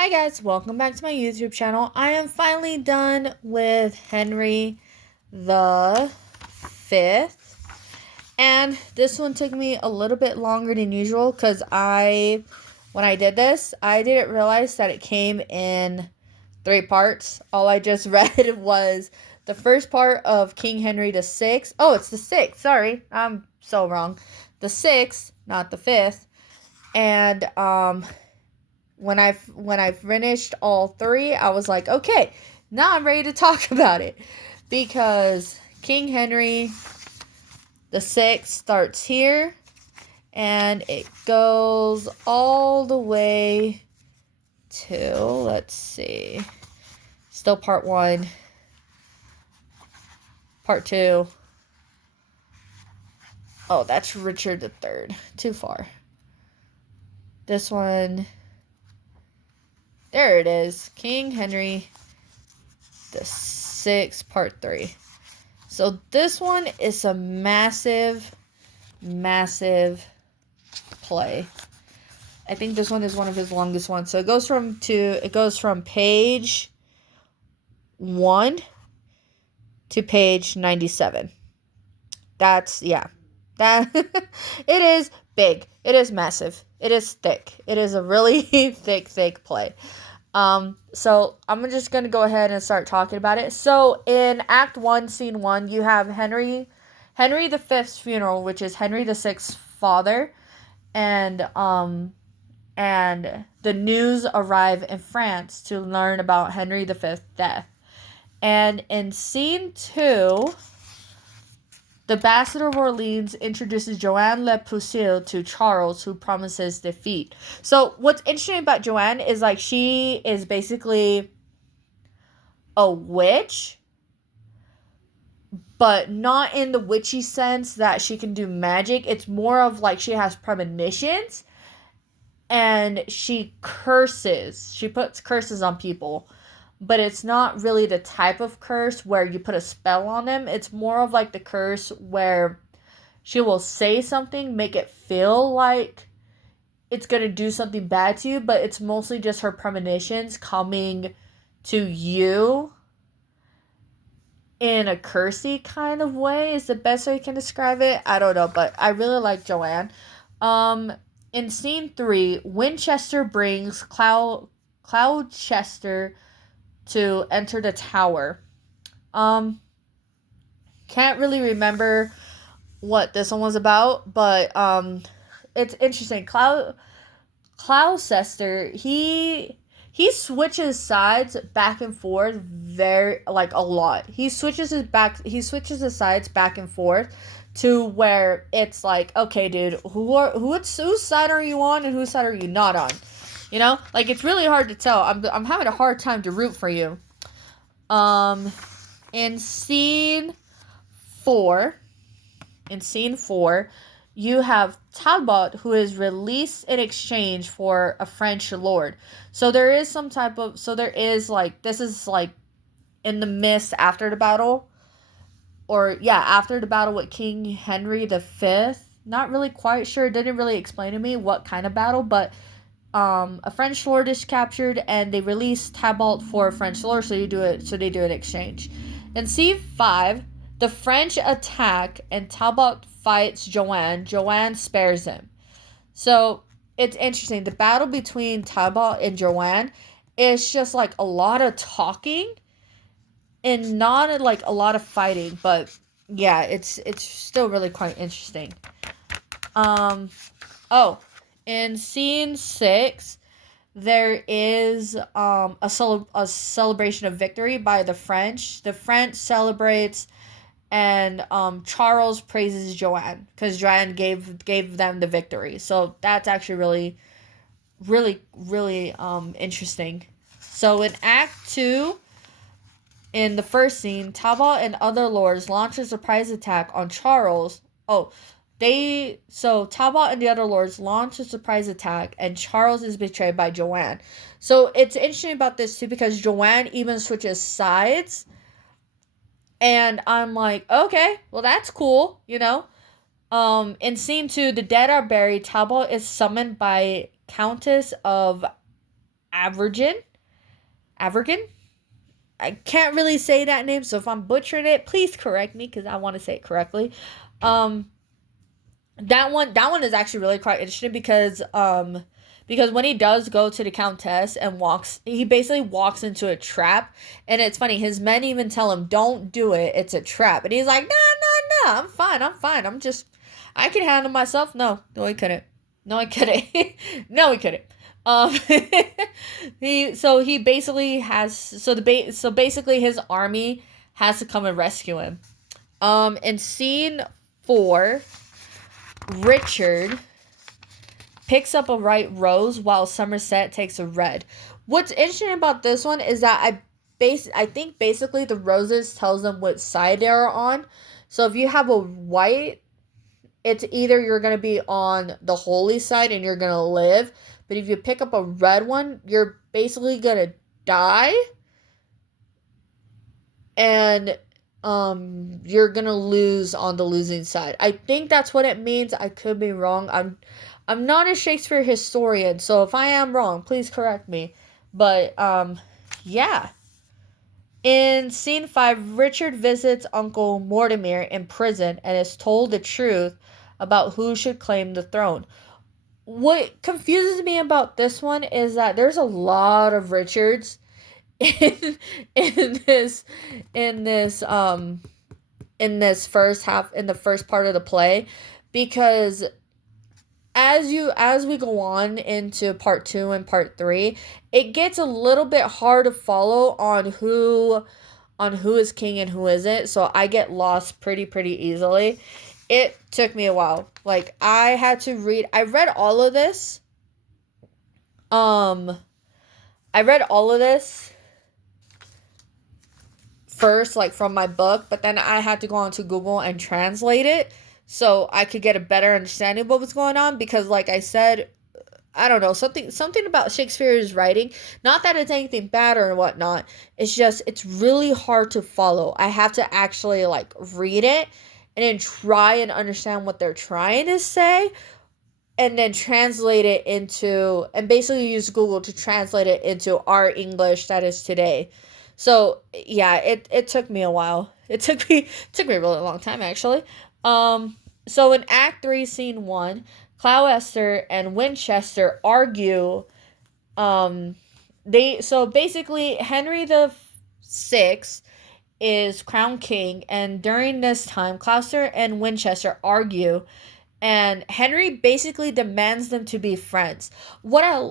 Hi guys, welcome back to my YouTube channel. I am finally done with Henry the Fifth. And this one took me a little bit longer than usual because when I did this, I didn't realize that it came in 3 parts. All I just read was the first part of King Henry the Sixth. Oh, it's the sixth. Sorry, I'm so wrong. The sixth, not the fifth. And when I finished all three, I was like, okay, now I'm ready to talk about it because King Henry the Sixth starts here and it goes all the way to, let's see, still part one, part two. Oh, that's Richard the Third. Too far. This one. There it is. King Henry the Sixth, part 3. So this one is a massive, massive play. I think this one is one of his longest ones. So it goes from page 1 to page 97. That it is big. It is massive. It is thick. It is a really thick play. So I'm just gonna go ahead and start talking about it. So in Act 1, Scene 1, you have Henry V's funeral, which is Henry VI's father, and the news arrive in France to learn about Henry V's death. And in Scene 2, the Ambassador of Orleans introduces Joanne Le Pucelle to Charles, who promises defeat. So what's interesting about Joanne is like she is basically a witch, but not in the witchy sense that she can do magic. It's more of like she has premonitions and she curses. She puts curses on people. But it's not really the type of curse where you put a spell on them. It's more of like the curse where she will say something, make it feel like it's going to do something bad to you, but it's mostly just her premonitions coming to you in a cursey kind of way is the best way I can describe it. I don't know, but I really like Joanne. In Scene 3, Winchester brings Gloucester to enter the tower. Can't really remember what this one was about, but it's interesting. Gloucester, he switches sides back and forth very like a lot. He switches his sides back and forth to where it's like, okay, dude, whose side are you on and whose side are you not on? You know, like it's really hard to tell. I'm having a hard time to root for you. In scene 4, you have Talbot, who is released in exchange for a French lord. So there is this is like in the mist after the battle, after the battle with King Henry V. Not really quite sure. It didn't really explain to me what kind of battle, but a French lord is captured and they release Talbot for a French lord, so they do an exchange. In C5, the French attack and Talbot fights Joanne. Joanne spares him. So it's interesting. The battle between Talbot and Joanne is just like a lot of talking and not like a lot of fighting, but yeah, it's still really quite interesting. In scene 6, there is a celebration of victory by the French. The French celebrates, and Charles praises Joanne because Joanne gave them the victory. So that's actually really interesting. So in Act 2, in the first scene, Talbot and other lords launch a surprise attack on Charles. Talbot and the other lords launch a surprise attack, and Charles is betrayed by Joanne. So it's interesting about this too because Joanne even switches sides, and I'm like, okay, well that's cool, you know. In scene 2, the dead are buried. Talbot is summoned by Countess of Avergen. Avergen. I can't really say that name, so if I'm butchering it, please correct me because I want to say it correctly. Um, that one is actually really quite interesting because when he does go to the countess and he basically walks into a trap, and it's funny, his men even tell him, don't do it, it's a trap, and he's like, no, I'm fine, I can handle myself. No, he couldn't. No, he couldn't. No, he couldn't. um he basically has so basically his army has to come and rescue him. In scene 4, Richard picks up a white rose while Somerset takes a red. What's interesting about this one is that I think basically the roses tells them what side they're on. So if you have a white, it's either you're going to be on the holy side and you're going to live, but if you pick up a red one, you're basically going to die, and you're going to lose on the losing side. I think that's what it means. I could be wrong. I'm not a Shakespeare historian, so if I am wrong, please correct me. But yeah. In scene 5, Richard visits Uncle Mortimer in prison and is told the truth about who should claim the throne. What confuses me about this one is that there's a lot of Richards in in this in this in this first half, in the first part of the play, because as we go on into part 2 and part 3, it gets a little bit hard to follow on who is king and who isn't. So I get lost pretty easily. It took me a while. Like, I had to read. I read all of this. I read all of this first, like from my book, but then I had to go onto Google and translate it so I could get a better understanding of what was going on. Because, like I said, I don't know, something about Shakespeare's writing. Not that it's anything bad or whatnot. It's just, it's really hard to follow. I have to actually like read it and then try and understand what they're trying to say, and then translate it into, and basically use Google to translate it into our English that is today. So yeah, it took me a while. It took me a really long time, actually. So in Act 3, Scene 1, Gloucester and Winchester argue. So basically Henry the Sixth is crowned king, and during this time Gloucester and Winchester argue, and Henry basically demands them to be friends. What I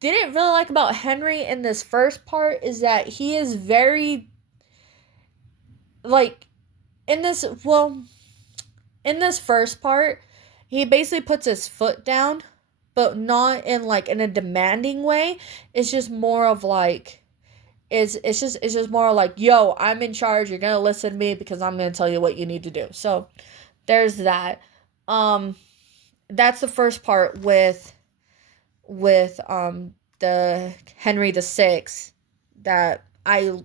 didn't really like about Henry in this first part is that he is very, like, in this well in this first part, he basically puts his foot down, but not in like in a demanding way. It's just more of like, it's just more like, yo, I'm in charge, you're gonna listen to me because I'm gonna tell you what you need to do. So there's that. um that's the first part with the Henry the Sixth that I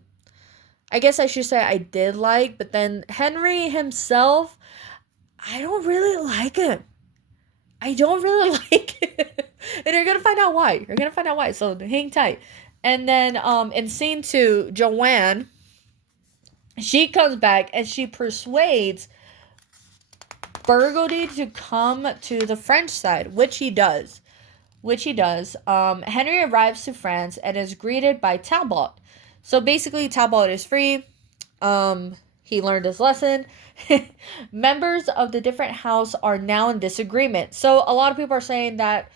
guess I should say I did like. But then Henry himself, I don't really like him. I don't really like it. And you're gonna find out why. You're gonna find out why. So hang tight. And then in scene 2, Joanne, she comes back and she persuades Burgundy to come to the French side, which he does. Henry arrives to France and is greeted by Talbot. So basically, Talbot is free. He learned his lesson. Members of the different house are now in disagreement. So a lot of people are saying that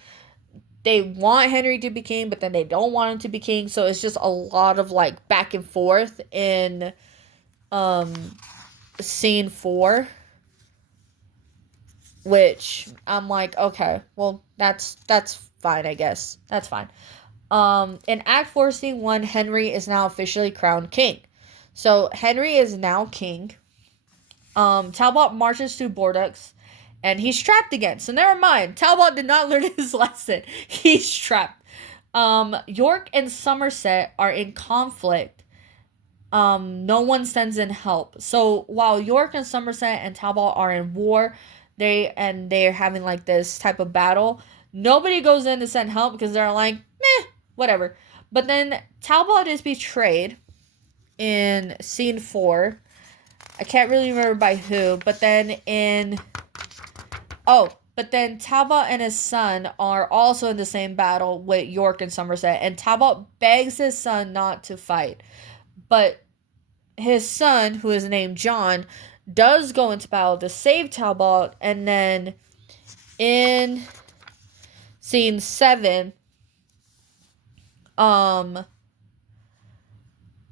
they want Henry to be king, but then they don't want him to be king. So it's just a lot of like back and forth in scene 4, which I'm like, okay, well, that's fine, I guess. That's fine. In Act 4, Scene 1, Henry is now officially crowned king. So Henry is now king. Talbot marches to Bordeaux, and he's trapped again. So never mind. Talbot did not learn his lesson. He's trapped. York and Somerset are in conflict. No one sends in help. So while York and Somerset and Talbot are in war, they're having like this type of battle. Nobody goes in to send help because they're like, meh, whatever. But then Talbot is betrayed in scene 4. I can't really remember by who, but then Talbot and his son are also in the same battle with York and Somerset, and Talbot begs his son not to fight. But his son, who is named John, does go into battle to save Talbot, and then in scene 7,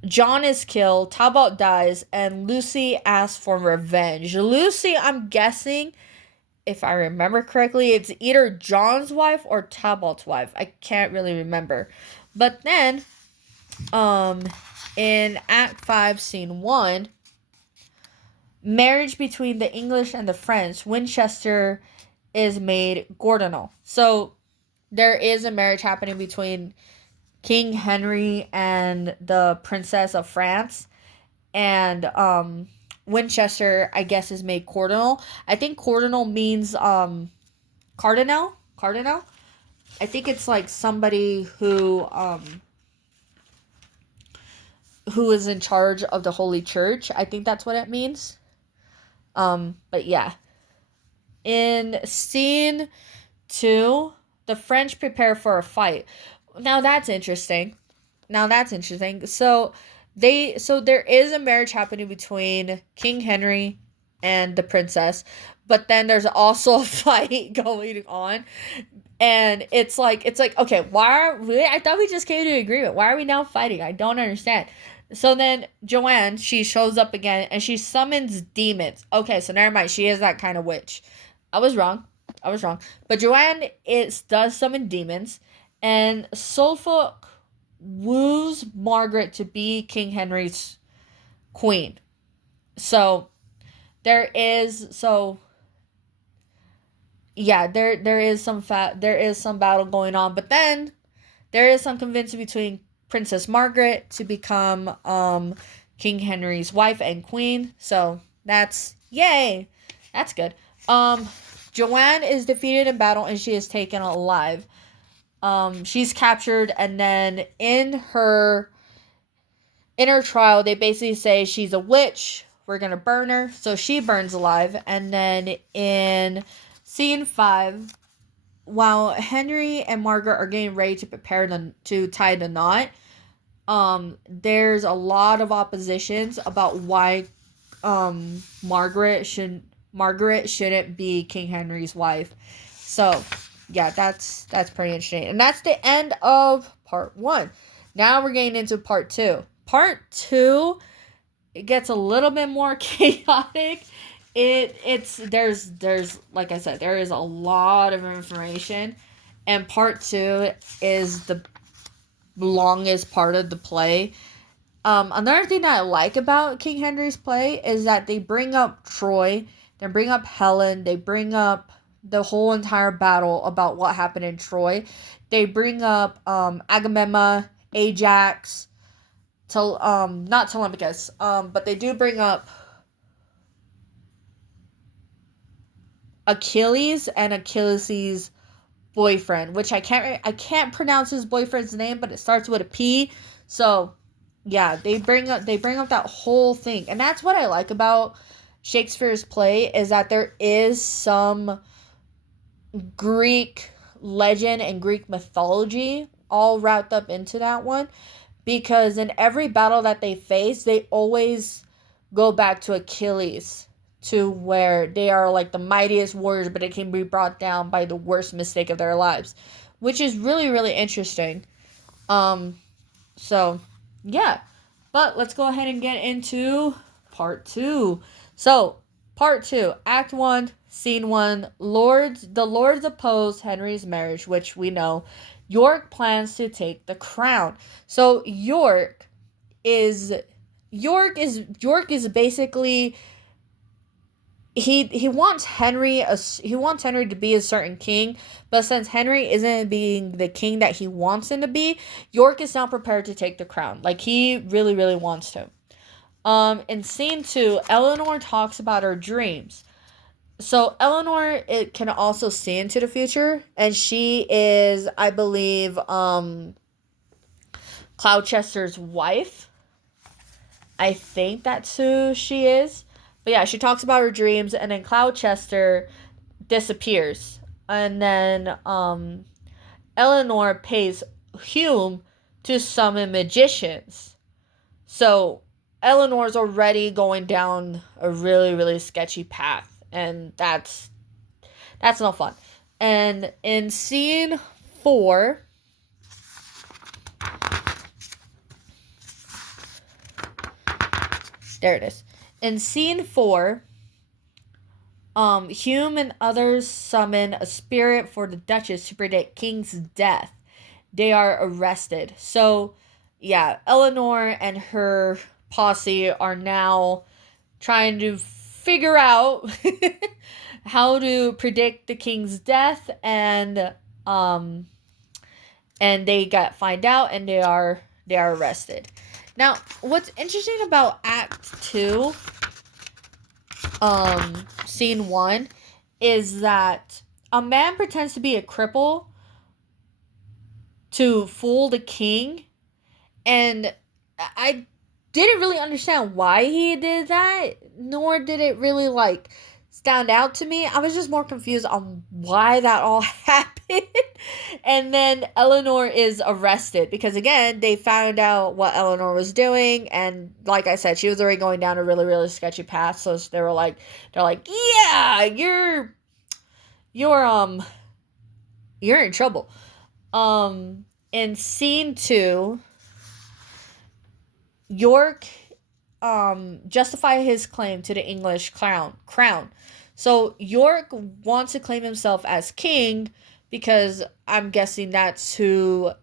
John is killed, Talbot dies, and Lucy asks for revenge. Lucy, I'm guessing, if I remember correctly, it's either John's wife or Talbot's wife. I can't really remember. But then, in Act 5, Scene 1, marriage between the English and the French, Winchester is made cardinal. So, there is a marriage happening between King Henry and the Princess of France. And, Winchester, I guess, is made cardinal. I think cardinal means, cardinal? Cardinal? I think it's like somebody who is in charge of the Holy Church. I think that's what it means. But yeah. In scene 2, the French prepare for a fight. Now that's interesting. So there is a marriage happening between King Henry and the princess, but then there's also a fight going on. And it's like, okay, I thought we just came to an agreement. Why are we now fighting? I don't understand. So then Joanne, she shows up again and she summons demons. Okay, so never mind. She is that kind of witch. I was wrong. But Joanne does summon demons, and Suffolk woos Margaret to be King Henry's queen. So there is some battle going on, but then there is some convincing between Princess Margaret to become King Henry's wife and queen. So that's yay. That's good. Joanne is defeated in battle and she is taken alive. She's captured, and then in her trial, they basically say she's a witch. We're gonna burn her. So she burns alive. And then in scene 5, while Henry and Margaret are getting ready to prepare to tie the knot, there's a lot of oppositions about why Margaret shouldn't be King Henry's wife. So yeah, that's pretty interesting. And that's the end of part 1. Now we're getting into part 2. Part 2, it gets a little bit more chaotic. There's like I said, there is a lot of information, and part 2 is the longest part of the play. Another thing that I like about King Henry's play is that they bring up Troy, they bring up Helen, they bring up the whole entire battle about what happened in Troy. They bring up Agamemnon, Ajax, not Telemachus, but they do bring up Achilles and Achilles' boyfriend, which I can't pronounce his boyfriend's name, but it starts with a P. So yeah, they bring up that whole thing, and that's what I like about Shakespeare's play, is that there is some Greek legend and Greek mythology all wrapped up into that one, because in every battle that they face, they always go back to Achilles, to where they are like the mightiest warriors, but it can be brought down by the worst mistake of their lives, which is really, really interesting. So yeah, but let's go ahead and get into part 2. So part 2, Act 1, Scene 1, the Lords oppose Henry's marriage, which we know. York plans to take the crown. So York is basically, he wants Henry to be a certain king, but since Henry isn't being the king that he wants him to be, York is not prepared to take the crown. Like, he really, really wants to. In scene 2, Eleanor talks about her dreams. So Eleanor, it can also see into the future, and she is, I believe, Gloucester's wife. I think that's who she is. But yeah, she talks about her dreams, and then Gloucester disappears. And then Eleanor pays Hume to summon magicians. So Eleanor's already going down a really, really sketchy path. And that's no fun. And in scene 4, there it is. In scene 4, Hume and others summon a spirit for the Duchess to predict King's death. They are arrested. So, yeah, Eleanor and her posse are now trying to figure out how to predict the king's death, and they find out, and they are arrested. Now, what's interesting about Act 2, Scene 1, is that a man pretends to be a cripple to fool the king, and I didn't really understand why he did that, nor did it really, like, stand out to me. I was just more confused on why that all happened. And then Eleanor is arrested because, again, they found out what Eleanor was doing, and like I said, she was already going down a really, really sketchy path. So they're like, yeah, you're in trouble. In scene 2, York justify his claim to the English crown. So York wants to claim himself as king because I'm guessing because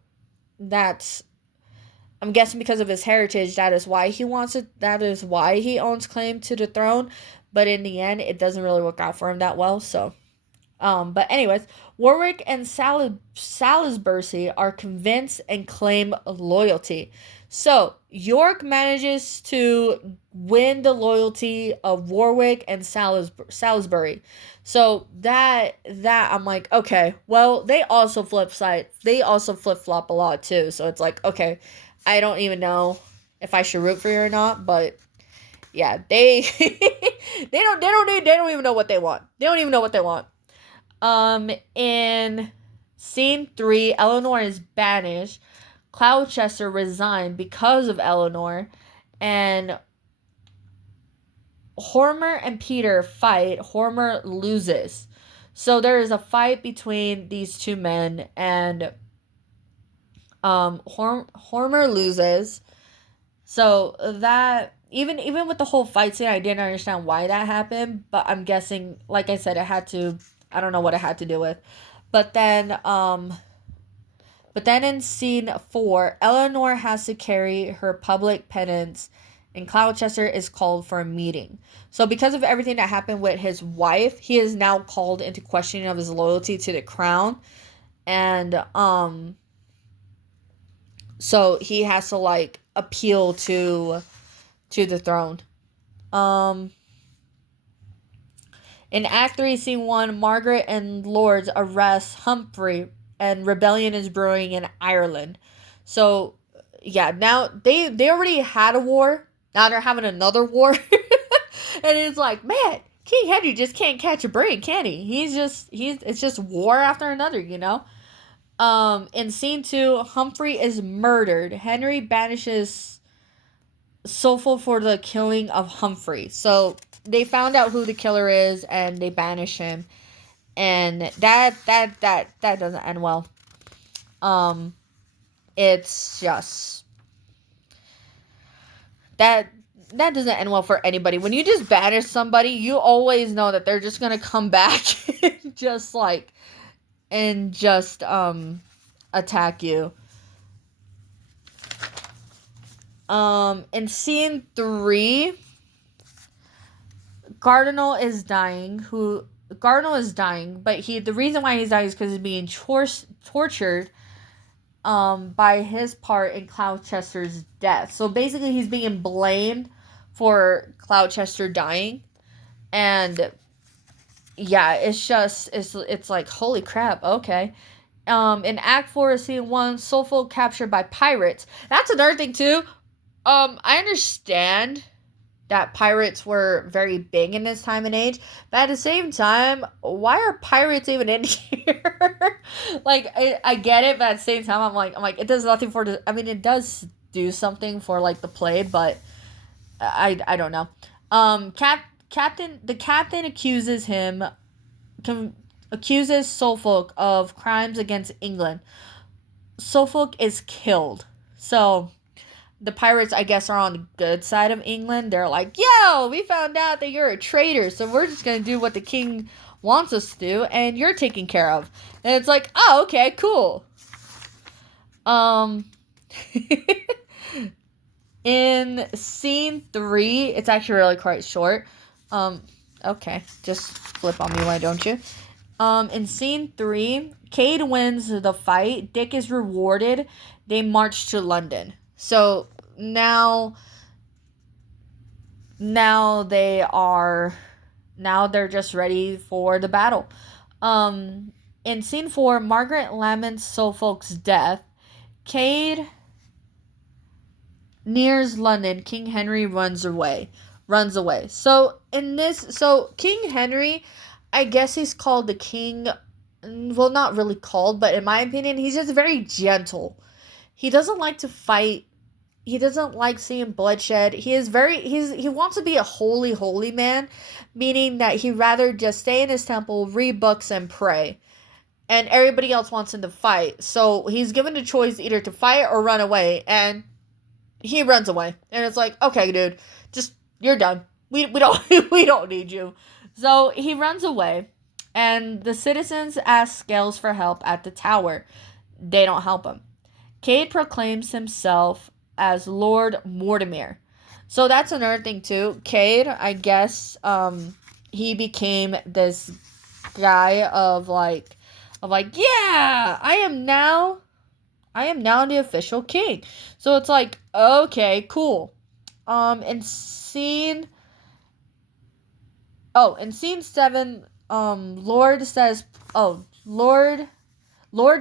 of his heritage, that is why he wants it. That is why he owns claim to the throne. But in the end, it doesn't really work out for him that well. So, but anyways, Warwick and Salisbury are convinced and claim loyalty. So York manages to win the loyalty of Warwick and Salisbury. So that I'm like, okay, well, they also flip flop a lot too. So it's like, okay, I don't even know if I should root for you or not, but yeah, they don't even know what they want. They don't even know what they want. In scene 3, Eleanor is banished. Gloucester resigned because of Eleanor, and Hormer and Peter fight. Hormer loses. So there is a fight between these two men, and Hormer loses. So that even with the whole fight scene, I didn't understand why that happened, but I'm guessing, like I said, I don't know what it had to do with. But then in scene 4, Eleanor has to carry her public penance, and Gloucester is called for a meeting. So because of everything that happened with his wife, he is now called into questioning of his loyalty to the crown. And so he has to, like, appeal to the throne. In Act 3, Scene 1, Margaret and Lords arrest Humphrey, and rebellion is brewing in Ireland. So, yeah, now they already had a war. Now they're having another war. And it's like, man, King Henry just can't catch a break, can he? It's just war after another, you know? In Scene 2, Humphrey is murdered. Henry banishes Suffolk for the killing of Humphrey. So they found out who the killer is, and they banish him. And that doesn't end well. It's just that doesn't end well for anybody. When you just banish somebody, you always know that they're just gonna come back and just attack you. In scene 3, Cardinal is dying, but the reason why he's dying is because he's being tortured by his part in Gloucester's death. So basically, he's being blamed for Gloucester dying, and yeah, it's like, holy crap, okay. In Act 4, Scene 1, Suffolk captured by pirates. That's another thing, too. I understand that pirates were very big in this time and age, but at the same time, why are pirates even in here? Like, I get it, but at the same time, I'm like, it does nothing for the. I mean, it does do something for like the play, but I don't know. The captain accuses Suffolk of crimes against England. Suffolk is killed. So the pirates, I guess, are on the good side of England. They're like, yo, we found out that you're a traitor, so we're just going to do what the king wants us to do, and you're taken care of. And it's like, oh, okay, cool. In Scene 3, it's actually really quite short. Okay, just flip on me, why don't you? In Scene 3, Cade wins the fight. Dick is rewarded. They march to London. So now they're just ready for the battle. In Scene 4, Margaret laments Suffolk's death. Cade nears London. King Henry runs away. So King Henry, I guess he's called the king. Well, not really called, but in my opinion, he's just very gentle. He doesn't like to fight. He doesn't like seeing bloodshed. He wants to be a holy man, meaning that he'd rather just stay in his temple, read books, and pray. And everybody else wants him to fight. So he's given the choice either to fight or run away, and he runs away. And it's like, okay, dude, just you're done. We don't we don't need you. So he runs away, and the citizens ask Scales for help at the tower. They don't help him. Cade proclaims himself as Lord Mortimer. So that's another thing too. Cade, I guess, he became this guy of like, yeah, I am now the official king. So it's like, okay, cool. In scene 7, Lord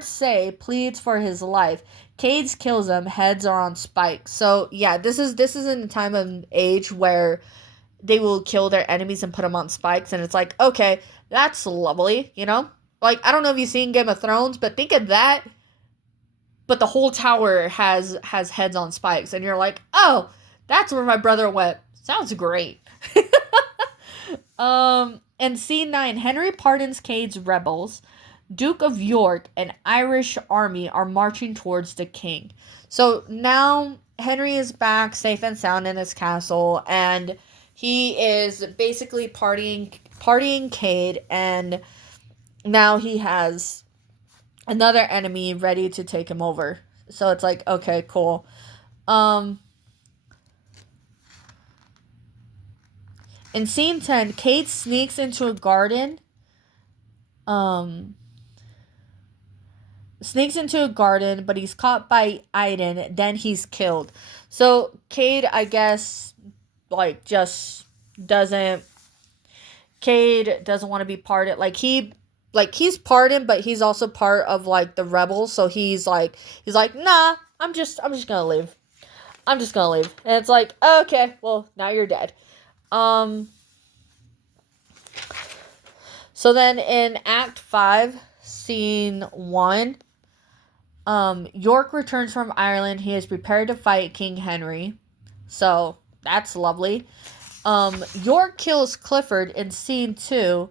Say pleads for his life. Cades kills him. Heads are on spikes. So yeah, this is in a time and age where they will kill their enemies and put them on spikes, and it's like, okay, that's lovely, you know. Like, I don't know if you've seen Game of Thrones, but think of that. But the whole tower has heads on spikes, and you're like, oh, that's where my brother went. Sounds great. In Scene 9, Henry pardons Cade's rebels. Duke of York and Irish army are marching towards the king. So now Henry is back safe and sound in his castle, and he is basically partying Cade, and now he has another enemy ready to take him over. So it's like, okay, cool. In Scene 10, Cade sneaks into a garden. But he's caught by Iden. Then he's killed. So Cade, I guess, just doesn't. Cade doesn't want to be part of he's pardoned, but he's also part of the rebels. So he's like, nah, I'm just gonna leave. And it's like, okay, well, now you're dead. So then in Act 5, Scene 1, York returns from Ireland. He is prepared to fight King Henry. So that's lovely. York kills Clifford in Scene 2.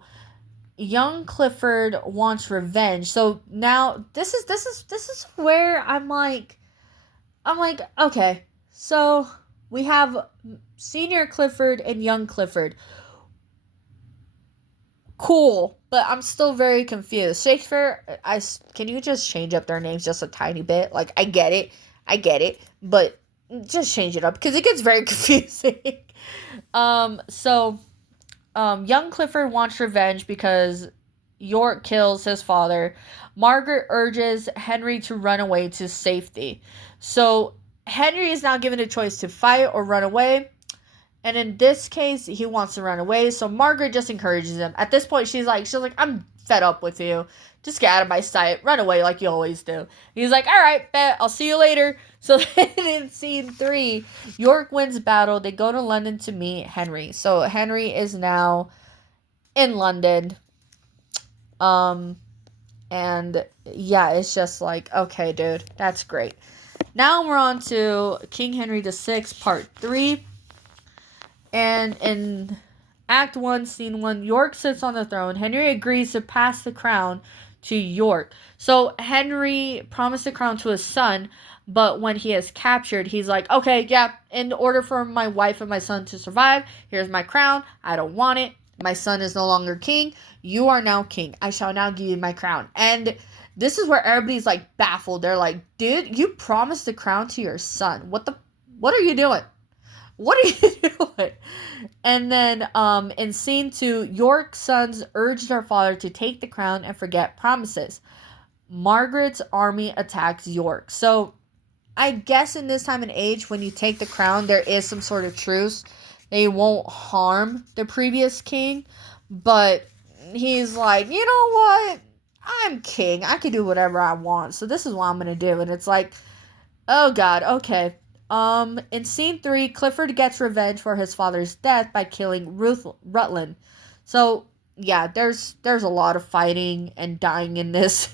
Young Clifford wants revenge. So now this is where I'm like, okay. So we have Senior Clifford and Young Clifford. Cool, but I'm still very confused. Shakespeare, can you just change up their names just a tiny bit? I get it, but just change it up because it gets very confusing. Young Clifford wants revenge because York kills his father. Margaret urges Henry to run away to safety. So Henry is now given a choice to fight or run away. And in this case, he wants to run away. So Margaret just encourages him. At this point, she's like, I'm fed up with you. Just get out of my sight. Run away like you always do. He's like, all right, bet. I'll see you later. So then in scene 3, York wins battle. They go to London to meet Henry. So Henry is now in London. And yeah, it's just like, okay, dude, that's great. Now we're on to King Henry VI, Part 3. And in Act 1, Scene 1, York sits on the throne. Henry agrees to pass the crown to York. So Henry promised the crown to his son, but when he is captured, he's like, okay, yeah, in order for my wife and my son to survive, here's my crown. I don't want it. My son is no longer king. You are now king. I shall now give you my crown. And this is where everybody's like baffled. They're like, dude, you promised the crown to your son. What are you doing? What are you doing? And then in scene 2, York's sons urge their father to take the crown and forget promises. Margaret's army attacks York. So I guess in this time and age, when you take the crown, there is some sort of truce. They won't harm the previous king, but he's like, you know what? I'm king. I can do whatever I want. So this is what I'm going to do. And it's like, oh God, okay. In scene 3, Clifford gets revenge for his father's death by killing Rutland. So yeah, there's a lot of fighting and dying in this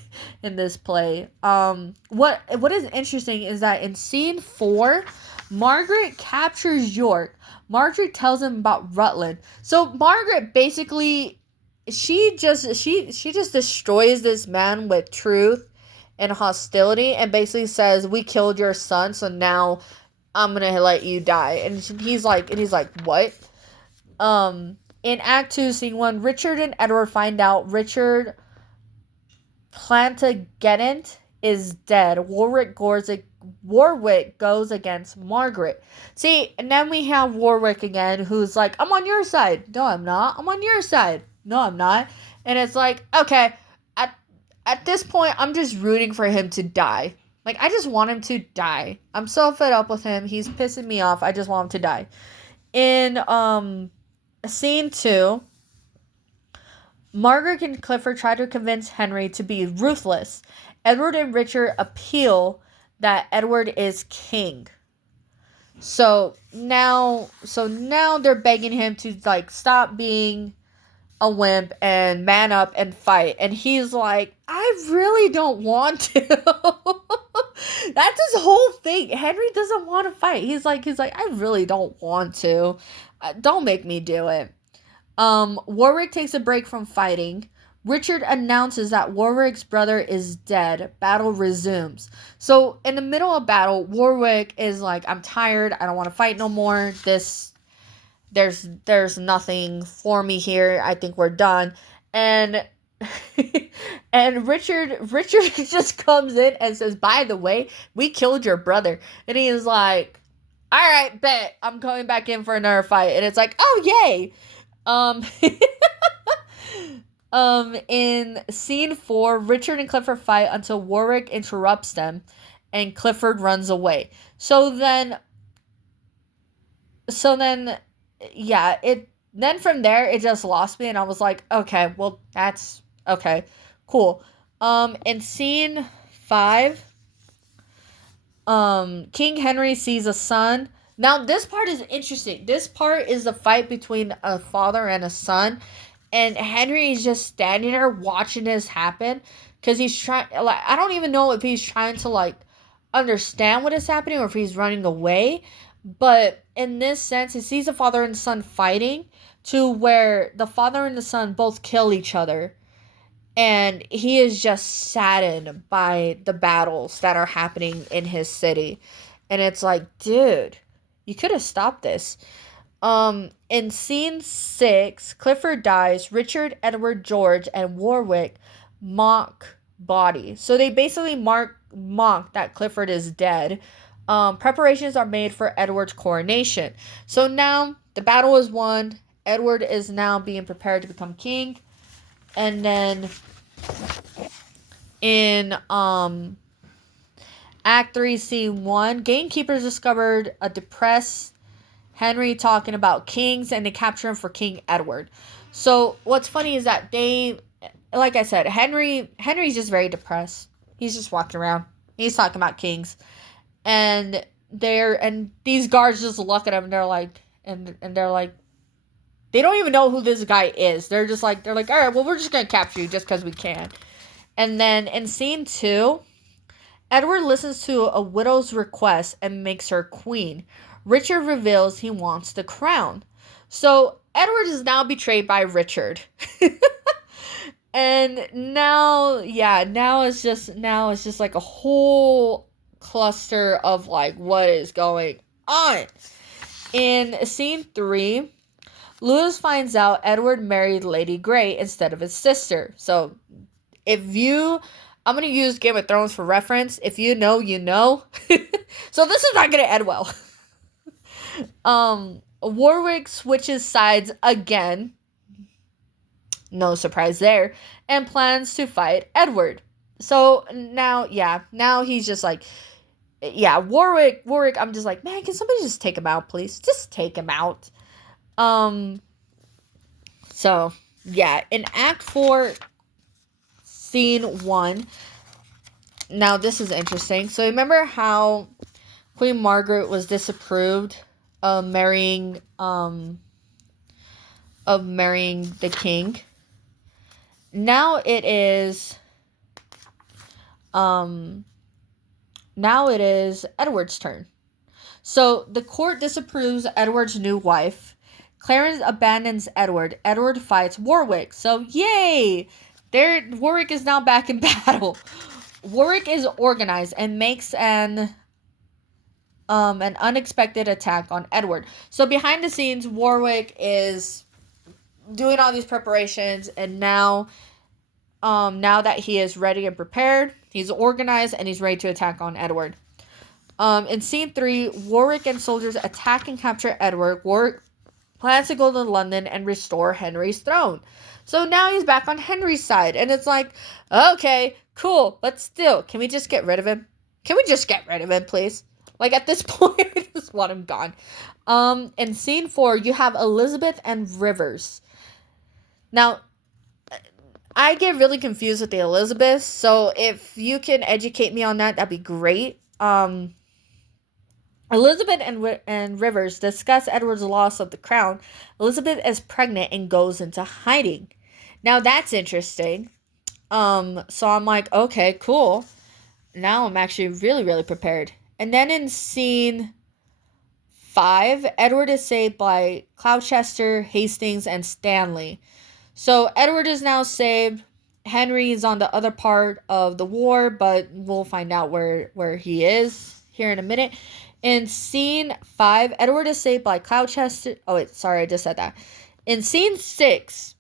play. What is interesting is that in scene 4, Margaret captures York. Margaret tells him about Rutland. So Margaret basically she just destroys this man with truth and hostility and basically says, we killed your son, so now I'm gonna let you die. And he's like, what? In Act 2, Scene 1, Richard and Edward find out Richard Plantagenet is dead. Warwick goes against Margaret. See, and then we have Warwick again, who's like, I'm on your side. No, I'm not. I'm on your side. No, I'm not. And it's like, okay, at this point, I'm just rooting for him to die. Like, I just want him to die. I'm so fed up with him. He's pissing me off. I just want him to die. In Scene 2, Margaret and Clifford try to convince Henry to be ruthless. Edward and Richard appeal that Edward is king. So now they're begging him to like stop being a wimp and man up and fight. And he's like, I really don't want to. That's his whole thing. Henry doesn't want to fight. He's like, I really don't want to. Don't make me do it. Warwick takes a break from fighting. Richard announces that Warwick's brother is dead. Battle resumes. So in the middle of battle, Warwick is like, I'm tired. I don't want to fight no more. There's nothing for me here. I think we're done. And and Richard just comes in and says, by the way, we killed your brother. And he is like, all right, bet. I'm coming back in for another fight. And it's like, oh, yay. In scene 4, Richard and Clifford fight until Warwick interrupts them and Clifford runs away. So then from there it just lost me and I was like, okay, well that's okay, cool. In scene 5, King Henry sees a son. Now this part is interesting. This part is the fight between a father and a son. And Henry is just standing there watching this happen. Because he's trying, like, I don't even know if he's trying to, like, understand what is happening or if he's running away. But in this sense, he sees the father and son fighting to where the father and the son both kill each other. And he is just saddened by the battles that are happening in his city. And it's like, dude, you could have stopped this. In scene 6, Clifford dies. Richard, Edward, George, and Warwick mock body. So they basically mock that Clifford is dead. Preparations are made for Edward's coronation. So now the battle is won. Edward is now being prepared to become king. And then in Act 3, Scene 1, gamekeepers discovered a depressed Henry talking about kings and they capture him for King Edward. So what's funny is that like I said, Henry's just very depressed. He's just walking around. He's talking about kings. And these guards just look at him and they're like they don't even know who this guy is. They're like, all right, well, we're just gonna capture you just because we can. And then in scene 2, Edward listens to a widow's request and makes her queen. Richard reveals he wants the crown. So Edward is now betrayed by Richard. And now it's just like a whole cluster of like what is going on. In scene 3, Lewis finds out Edward married Lady Grey instead of his sister. So I'm going to use Game of Thrones for reference. If you know, you know. So this is not going to end well. Warwick switches sides again. No surprise there. And plans to fight Edward. So now he's just like, Warwick, I'm just like, man, can somebody just take him out, please? Just take him out. So, yeah, in Act 4, Scene 1, now this is interesting. So, remember how Queen Margaret was disapproved of marrying the king? Now it is Edward's turn. So the court disapproves Edward's new wife. Clarence abandons Edward. Edward fights Warwick. So yay! Warwick is now back in battle. Warwick is organized and makes an unexpected attack on Edward. So behind the scenes, Warwick is doing all these preparations, and now that he is ready and prepared, he's organized and he's ready to attack on Edward. In scene 3, Warwick and soldiers attack and capture Edward. Warwick plans to go to London and restore Henry's throne. So now he's back on Henry's side, and it's like, okay, cool, but still, can we just get rid of him? Can we just get rid of him, please? Like, at this point, I just want him gone. In scene 4, you have Elizabeth and Rivers. Now, I get really confused with the Elizabeth, so if you can educate me on that, that'd be great. Elizabeth and Rivers discuss Edward's loss of the crown. Elizabeth is pregnant and goes into hiding. Now, that's interesting. So I'm like, okay, cool. Now I'm actually really, really prepared. And then in scene 5, Edward is saved by Gloucester, Hastings, and Stanley. So Edward is now saved. Henry is on the other part of the war, but we'll find out where he is here in a minute. In scene 5, Edward is saved by Gloucester. Oh, wait, sorry, I just said that. In scene 6,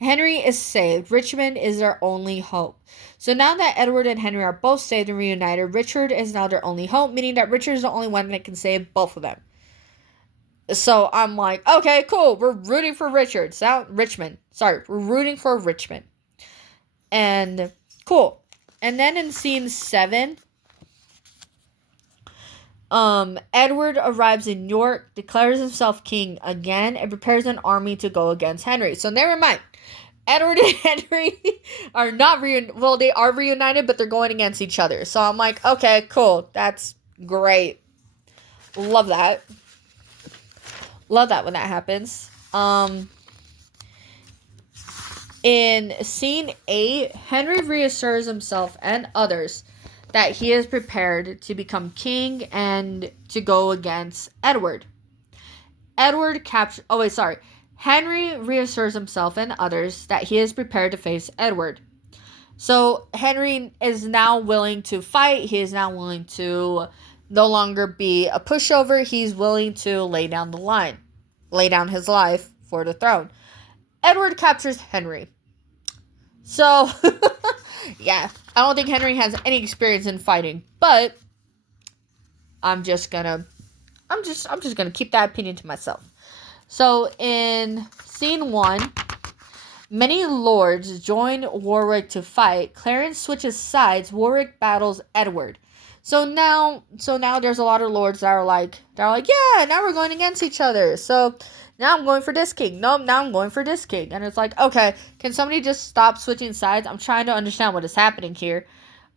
Henry is saved. Richmond is their only hope. So now that Edward and Henry are both saved and reunited, Richard is now their only hope, meaning that Richard is the only one that can save both of them. So I'm like, okay, cool. We're rooting for Richmond. We're rooting for Richmond. And cool. And then in scene 7, Edward arrives in York, declares himself king again, and prepares an army to go against Henry. So never mind. Edward and Henry are not they are reunited, but they're going against each other. So I'm like, okay, cool. That's great. Love that. Love that when that happens. In scene 8, Henry reassures himself and others that he is prepared to become king and to go against Edward. Henry reassures himself and others that he is prepared to face Edward. So Henry is now willing to fight. He is now willing to no longer be a pushover. He's willing to lay down his life for the throne. Edward captures Henry. So, yeah, I don't think Henry has any experience in fighting, but I'm just gonna keep that opinion to myself. So in scene 1, many lords join Warwick to fight. Clarence switches sides. Warwick battles Edward. So now there's a lot of lords that are like, yeah, now we're going against each other. So Now I'm going for this king. No, now I'm going for this king. And it's like, okay, can somebody just stop switching sides? I'm trying to understand what is happening here.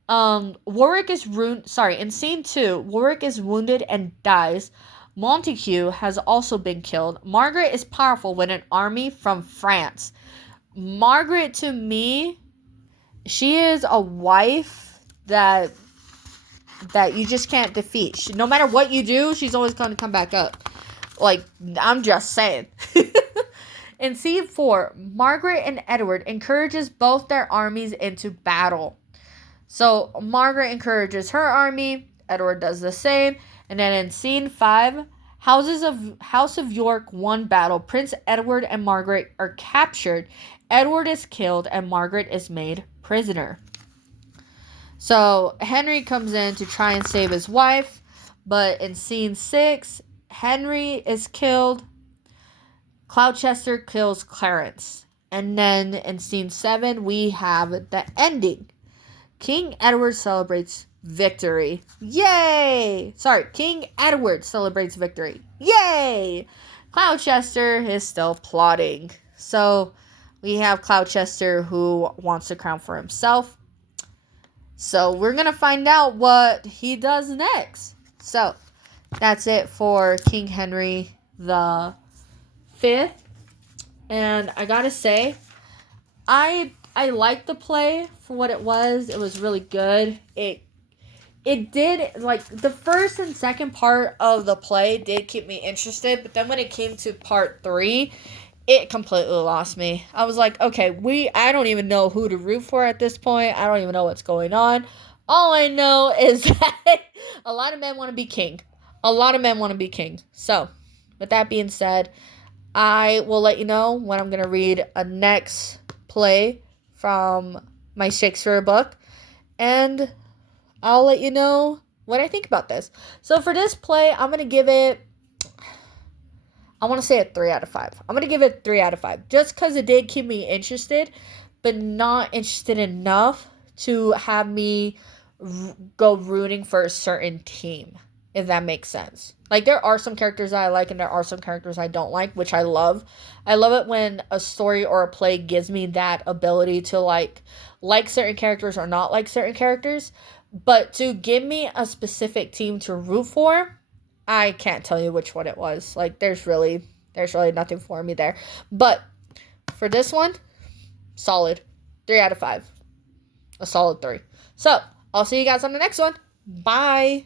Warwick is in scene 2, Warwick is wounded and dies. Montague has also been killed. Margaret is powerful with an army from France. Margaret, to me, she is a wife that you just can't defeat. No matter what you do, she's always going to come back up. Like, I'm just saying. In scene 4, Margaret and Edward encourages both their armies into battle. So Margaret encourages her army, Edward does the same, and then in scene 5, House of York won battle. Prince Edward and Margaret are captured. Edward is killed and Margaret is made prisoner. So Henry comes in to try and save his wife, but in scene 6, Henry is killed. Gloucester kills Clarence. And then in scene 7, we have the ending. King Edward celebrates victory. Yay! Sorry, King Edward celebrates victory. Yay! Gloucester is still plotting. So we have Gloucester who wants the crown for himself. So we're going to find out what he does next. So that's it for King Henry the 5th. And I gotta say, I liked the play for what it was. It was really good. It did, like, the first and second part of the play did keep me interested, but then when it came to part 3, it completely lost me. I was like, okay, I don't even know who to root for at this point. I don't even know what's going on. All I know is that a lot of men want to be king. A lot of men want to be king. So, with that being said, I will let you know when I'm going to read a next play from my Shakespeare book, and I'll let you know what I think about this. So for this play, I'm going to give it, I want to say a 3 out of 5. I'm going to give it 3 out of 5, just because it did keep me interested, but not interested enough to have me go rooting for a certain team, if that makes sense. Like, there are some characters that I like and there are some characters I don't like, which I love. I love it when a story or a play gives me that ability to like certain characters or not like certain characters. But to give me a specific team to root for, I can't tell you which one it was. Like, there's really nothing for me there. But for this one, solid 3 out of 5. A solid 3. So, I'll see you guys on the next one. Bye.